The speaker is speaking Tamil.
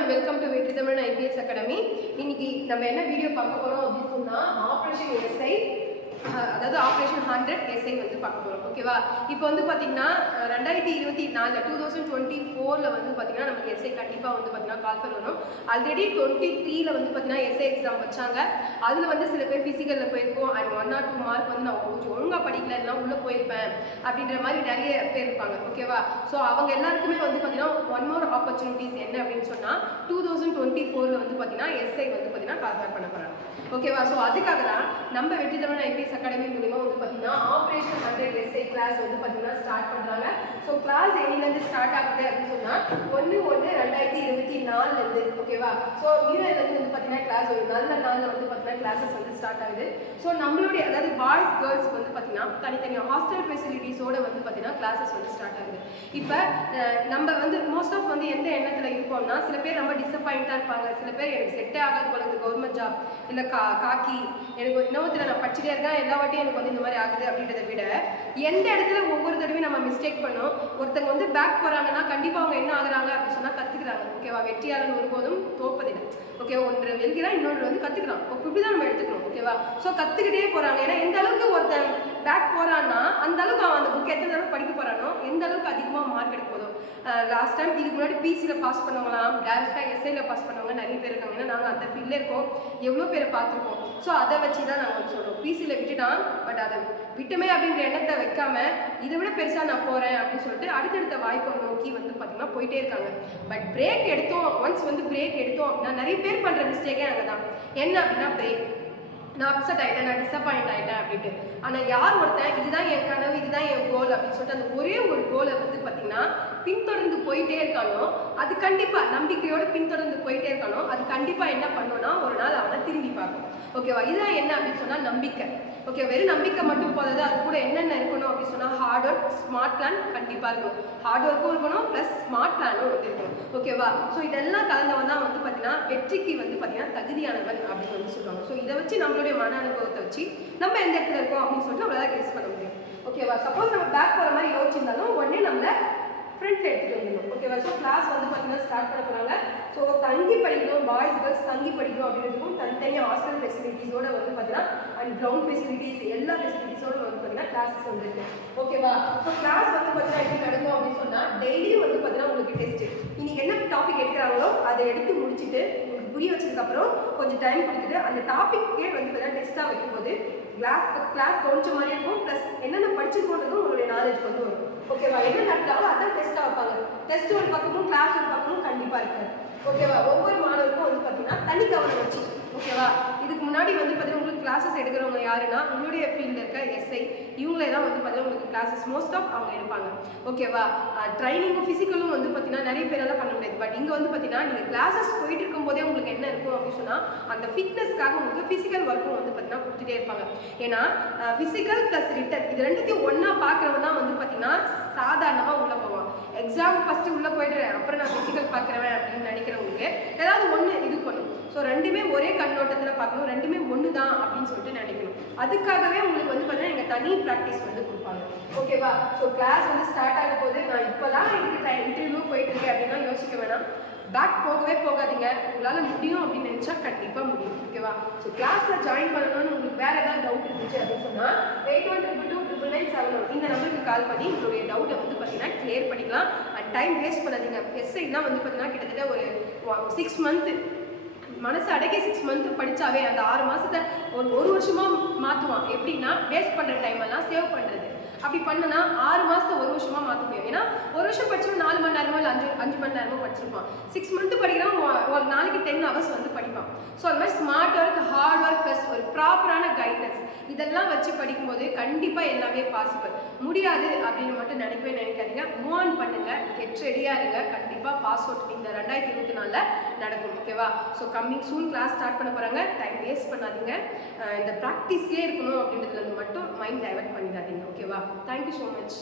ஹாய் காய்ஸ் வணக்கம் and welcome to Vetri Tamil IPS academy இன்னைக்கு நம்ம என்ன வீடியோ பார்க்க போறோம் அப்படின்னு சொன்னா ஆப்ரேஷன் எஸ்ஐ அதாவது ஆப்ரேஷன் ஹண்ட்ரட் எஸ்ஐ வந்து பார்க்க போகிறோம் ஓகேவா இப்போ வந்து பார்த்தீங்கன்னா ரெண்டாயிரத்தி இருபத்தி நாலில் டூ தௌசண்ட் டுவெண்ட்டி ஃபோரில் வந்து பார்த்தீங்கன்னா நமக்கு எஸ்ஐ கண்டிப்பாக வந்து பார்த்தீங்கன்னா கால்ஃபர் வரும். ஆல்ரெடி டுவெண்ட்டி த்ரீல வந்து பார்த்தீங்கன்னா எஸ்ஐ எக்ஸாம் வச்சாங்க. அதில் வந்து சில பேர் ஃபிசிக்கலில் போயிருக்கோம். And one or two mark வந்து நான் கொஞ்சம் ஒழுங்காக படிக்கலன்னா உள்ளே போயிருப்பேன் அப்படின்ற மாதிரி நிறைய பேர் இருப்பாங்க. ஓகேவா ஸோ அவங்க எல்லாருக்குமே வந்து பார்த்தீங்கன்னா ஒன் மோர் ஆப்பர்ச்சுனிட்டிஸ் என்ன அப்படின்னு சொன்னால் டூ தௌசண்ட் டுவெண்ட்டி ஃபோரில் வந்து பார்த்தீங்கன்னா எஸ்ஐ வந்து பார்த்தீங்கன்னா கால்ஃபர் பண்ண போகிறாங்க ஓகேவா ஸோ அதுக்காக தான் நம்ம வெற்றி தமிழ் ஐபிஎஸ் அகாடமி மூலிமா வந்து பார்த்தீங்கன்னா ஆப்ரேஷன் ஹண்ட்ரட் எஸ்ஐ கிளாஸ் வந்து பார்த்தீங்கன்னா ஸ்டார்ட் பண்ணுறாங்க ஸோ கிளாஸ் என்னிலேருந்து ஸ்டார்ட் ஆகுது அப்படின்னு சொன்னால் ஒன்று ஒன்று ரெண்டாயிரத்தி இருபத்தி நாலுலேருந்து ஓகேவா ஸோ இருந்து வந்து பார்த்தீங்கன்னா கிளாஸ் ஒரு நல்ல நாளில் வந்து பார்த்தீங்கன்னா கிளாஸஸ் வந்து ஸ்டார்ட் ஆகுது. ஸோ நம்மளுடைய அதாவது பாய்ஸ் கேர்ள்ஸ் வந்து பார்த்தீங்கன்னா தனித்தனி ஹாஸ்டல் ஃபெசிலிட்டிஸோட வந்து பார்த்தீங்கன்னா கிளாஸஸ் வந்து ஸ்டார்ட் ஆகுது. இப்போ நம்ம வந்து மோஸ்ட் ஆஃப் வந்து எந்த எண்ணத்தில் இருப்போம்னா சில பேர் ரொம்ப டிசப்பாயிண்டாக இருப்பாங்க. சில பேர் எனக்கு செட்டே ஆகாது போல இந்த இல்லை கா காக்கி எனக்கு ஒரு இன்னொருத்தர நான் படிச்சுட்டே இருக்கேன் எல்லா வாட்டியும் எனக்கு வந்து இந்த மாதிரி ஆகுது அப்படின்றத விட எந்த இடத்துல ஒவ்வொரு தடவையும் நம்ம மிஸ்டேக் பண்ணோம் ஒருத்தங்க வந்து பேக் போகிறாங்கன்னா கண்டிப்பாக அவங்க என்ன ஆகுறாங்க அப்படின்னு சொன்னால் கற்றுக்குறாங்க ஓகேவா வெற்றியாளன் ஒருபோதும் தோப்பதில்லை. ஓகே ஒன்று வெல்கிறான் இன்னொன்று வந்து கற்றுக்கிறான் இப்படி தான் நம்ம எடுத்துக்கணும். ஓகேவா ஸோ கற்றுக்கிட்டே போகிறாங்க ஏன்னா எந்த அளவுக்கு ஒருத்தன் பேக் போகிறான்னா அந்த அளவுக்கு அவன் அந்த புக் எத்தனை தடவை படிக்க போகிறானோ எந்த அளவுக்கு அதிகமாக மார்க் எடுக்க போதும் லாஸ்ட் டைம் இதுக்கு முன்னாடி பிசியில் பாஸ் பண்ணவங்களாம் டேரெக்டாக எஸ்ஐயில் பாஸ் பண்ணவங்க நிறைய பேர் இருக்காங்க. ஏன்னா நாங்கள் அந்த ஃபீல்டில் இருக்கோம். எவ்வளோ பேரை பார்த்துருக்கோம். ஸோ அதை வச்சு தான் நாங்கள் சொல்கிறோம் பிசியில் விட்டுட்டான் பட் அதை விட்டுமே அப்படின்ற எண்ணத்தை வைக்காம இதை விட பெருசாக நான் போகிறேன் அப்படின்னு சொல்லிட்டு அடுத்தடுத்த வாய்ப்பை நோக்கி வந்து பார்த்தீங்கன்னா போயிட்டே இருக்காங்க. பட் பிரேக் எடுத்தோம். ஒன்ஸ் வந்து பிரேக் எடுத்தோம் அப்படின்னா நிறைய பேர் பண்ணுற மிஸ்டேக்கே அங்கே தான் என்ன அப்படின்னா பிரேக் நான் அப்செட் ஆகிட்டேன் நான் டிசப்பாயிண்ட் ஆகிட்டேன் அப்படின்ட்டு. ஆனால் யார் ஒருத்தன் இதுதான் என் கனவு இதுதான் என் கோல் அப்படின்னு சொல்லிட்டு அந்த ஒரே ஒரு கோலை வந்து பார்த்தீங்கன்னா பின்தொடர்ந்து போயிட்டே இருக்கானோ அது கண்டிப்பாக நம்பிக்கையோடு பின்தொடர்ந்து போயிட்டே இருக்கானோ அது கண்டிப்பாக என்ன பண்ணுன்னா ஒரு நாள் அவனை திரும்பி பார்க்கும். ஓகேவா இதுதான் என்ன அப்படின்னு சொன்னால் நம்பிக்கை. ஓகே வெறும் நம்பிக்கை மட்டும் போதாது? அது கூட என்னென்ன இருக்கணும் அப்படின்னு சொன்னால் ஹார்ட் ஒர்க் ஸ்மார்ட் பிளான் கண்டிப்பாக இருக்கும் ஹார்ட் ஒர்க்கும் இருக்கணும் ப்ளஸ் ஸ்மார்ட் பிளானும் வந்து இருக்கணும். ஓகேவா ஸோ இதெல்லாம் கலந்தவன் தான் வந்து பார்த்தீங்கன்னா வெற்றிக்கு வந்து பார்த்தீங்கன்னா தகுதியானவன் அப்படின்னு வந்து சொல்லுவாங்க. ஸோ இதை வச்சு நம்மளுடைய மன அனுபவத்தை வச்சு நம்ம எந்த இடத்துல இருக்கோம் அப்படின்னு சொல்லிட்டு நம்மளால கெஸ் பண்ண முடியும். ஓகேவா சப்போஸ் நம்ம பேக் போகிற மாதிரி யோசிச்சிருந்தாலும் ஃப்ரண்ட்ல எடுத்துகிட்டு வந்துடணும் ஓகேவா ஸோ கிளாஸ் வந்து பார்த்தீங்கன்னா ஸ்டார்ட் பண்ண போகிறாங்க ஸோ தங்கி படிக்கணும் பாய்ஸ் கேர்ள்ஸ் தங்கி படிக்கணும் அப்படின்றதுக்கும் தனித்தனியாக ஹாஸ்டல் ஃபெசிலிட்டிஸோட வந்து பார்த்தீங்கன்னா அண்ட் கிரவுண்ட் ஃபெசிலிட்டிஸ் எல்லா ஃபெசிலிட்டிஸோடு வந்து பார்த்தீங்கன்னா கிளாஸஸ் வந்துருக்கு. ஓகேவா ஸோ கிளாஸ் வந்து பார்த்தீங்கன்னா எப்படி நடக்கும் அப்படின்னு சொன்னால் டெய்லியும் வந்து பார்த்தீங்கன்னா உங்களுக்கு டெஸ்ட் இன்னைக்கு என்ன டாபிக் எடுக்கிறாங்களோ அதை எடுத்து முடிச்சுட்டு உங்களுக்கு புரிய வச்சதுக்கப்புறம் கொஞ்சம் டைம் கொடுத்துட்டு அந்த டாப்பிக்கே வந்து பார்த்தீங்கன்னா டெஸ்ட்டாக வைக்கும்போது கிளாஸ் கிளாஸ் கவனிச்ச மாதிரி இருக்கும். ப்ளஸ் என்னென்ன படிச்சிருக்கோன்றதும் உங்களுடைய நாலேஜ் வந்து வரும். ஓகேவா என்ன நடந்தாலும் அதான் டெஸ்ட் யார் பக்கமும் கிளாஸ் ஒரு பக்கமும் கண்டிப்பாக இருக்காது ஓகேவா ஒவ்வொரு மாணவருக்கும் வந்து பார்த்தீங்கன்னா தனி கவனம் வச்சு. ஓகேவா இதுக்கு முன்னாடி வந்து பார்த்தீங்கன்னா உங்களுக்கு கிளாஸஸ் எடுக்கிறவங்க யாருன்னா உங்களுடைய ஃபீல்டில் இருக்க எஸ்ஐ இவங்களே தான் வந்து பார்த்தீங்கன்னா உங்களுக்கு கிளாஸஸ் மோஸ்ட் ஆஃப் அவங்க எடுப்பாங்க. ஓகேவா ட்ரைனிங்கும் ஃபிசிக்கலும் வந்து பார்த்தீங்கன்னா நிறைய பேரால் பண்ண முடியாது. பட் இங்கே வந்து பார்த்தீங்கன்னா நீங்கள் கிளாஸஸ் போயிட்டு இருக்கும்போதே உங்களுக்கு என்ன இருக்கும் அப்படின்னு சொன்னால் அந்த ஃபிட்னஸ்க்காக உங்களுக்கு ஃபிசிக்கல் ஒர்க்கும் வந்து பார்த்தீங்கன்னா கொடுத்துட்டே இருப்பாங்க. ஏன்னா ஃபிசிக்கல் ப்ளஸ் ரிட்டன் இது ரெண்டுத்தையும் ஒன்றா பார்க்குறவங்க தான் வந்து பார்த்தீங்கன்னா சாதாரணமாக உள்ளே போவாங்க எக்ஸாம் ஃபஸ்ட்டு உள்ளே போயிடுறேன். அப்புறம் நான் ஃபிசிக்கல் பார்க்குறேன் அப்படின்னு நினைக்கிறவங்களுக்கு ஏதாவது ஒன்று இது பண்ணும். ஸோ ரெண்டுமே ஒரே கண்ணோட்டத்தில் பார்க்கணும். ரெண்டுமே ஒன்று தான் அப்படின்னு சொல்லிட்டு நினைக்கணும். அதுக்காகவே உங்களுக்கு வந்து பார்த்தீங்கன்னா எங்கள் தனி ப்ராக்டிஸ் வந்து கொடுப்பாங்க. ஓகேவா ஸோ கிளாஸ் வந்து ஸ்டார்ட் ஆக போது நான் இப்போ தான் எனக்கு இன்டர்வியூ போயிட்டு இருக்கேன் அப்படின்னா யோசிக்க வேணாம். பேக் போகவே போகாதீங்க. உங்களால் முடியும் அப்படின்னு நினச்சா கண்டிப்பாக முடியும். ஓகேவா ஸோ கிளாஸில் ஜாயின் பண்ணணும்னு உங்களுக்கு வேறு ஏதாவது டவுட் இருந்துச்சு அப்படின்னு சொன்னால் eight one triple two triple nine seven one இந்த நம்பருக்கு கால் பண்ணி உங்களுடைய டவுட்டை வந்து பார்த்தீங்கன்னா கிளியர் பண்ணிக்கலாம். அண்ட் டைம் வேஸ்ட் பண்ணாதீங்க. எஸ்ஐலாம் வந்து பார்த்தீங்கன்னா கிட்டத்தட்ட ஒரு சிக்ஸ் மந்த்து மனசு அடக்கி சிக்ஸ் மந்த் படித்தாவே அந்த ஆறு மாதத்தை ஒரு ஒரு வருஷமாக மாற்றுவான் எப்படின்னா வேஸ்ட் பண்ணுற டைம் எல்லாம் சேவ் பண்ணுறது அப்படி பண்ணனா ஆறு மாதத்தை ஒரு வருஷமாக மாற்ற முடியும் ஏன்னா ஒரு வருஷம் படிச்சவன் நாலு மணி நேரமோ இல்லை அஞ்சு அஞ்சு மணி நேரமோ படிச்சிருப்பான். சிக்ஸ் மந்த் படிக்கிறவன் ஒரு நாளைக்கு டென் ஹவர்ஸ் வந்து படிப்பான். ஸோ அது மாதிரி smart work hard work plus ஒரு ப்ராப்பர் இதெல்லாம் வச்சு படிக்கும்போது கண்டிப்பாக எல்லாமே பாசிபிள் முடியாது அப்படின்னு மட்டும் நினைக்கவே நினைக்காதீங்க. மூவ் ஆன் பண்ணுங்கள் கெட் ரெடியாக இருங்க. கண்டிப்பாக பாஸ் அவுட் இந்த ரெண்டாயிரத்தி இருபத்தி நாலில் நடக்கும். ஓகேவா so coming soon class start பண்ண போகிறாங்க டைம் வேஸ்ட் பண்ணாதீங்க. இந்த ப்ராக்டிஸ்லேயே இருக்கணும் அப்படின்றதுல மட்டும் மைண்ட் டைவர்ட் பண்ணிடாதீங்க. ஓகேவா தேங்க்யூ ஸோ மச்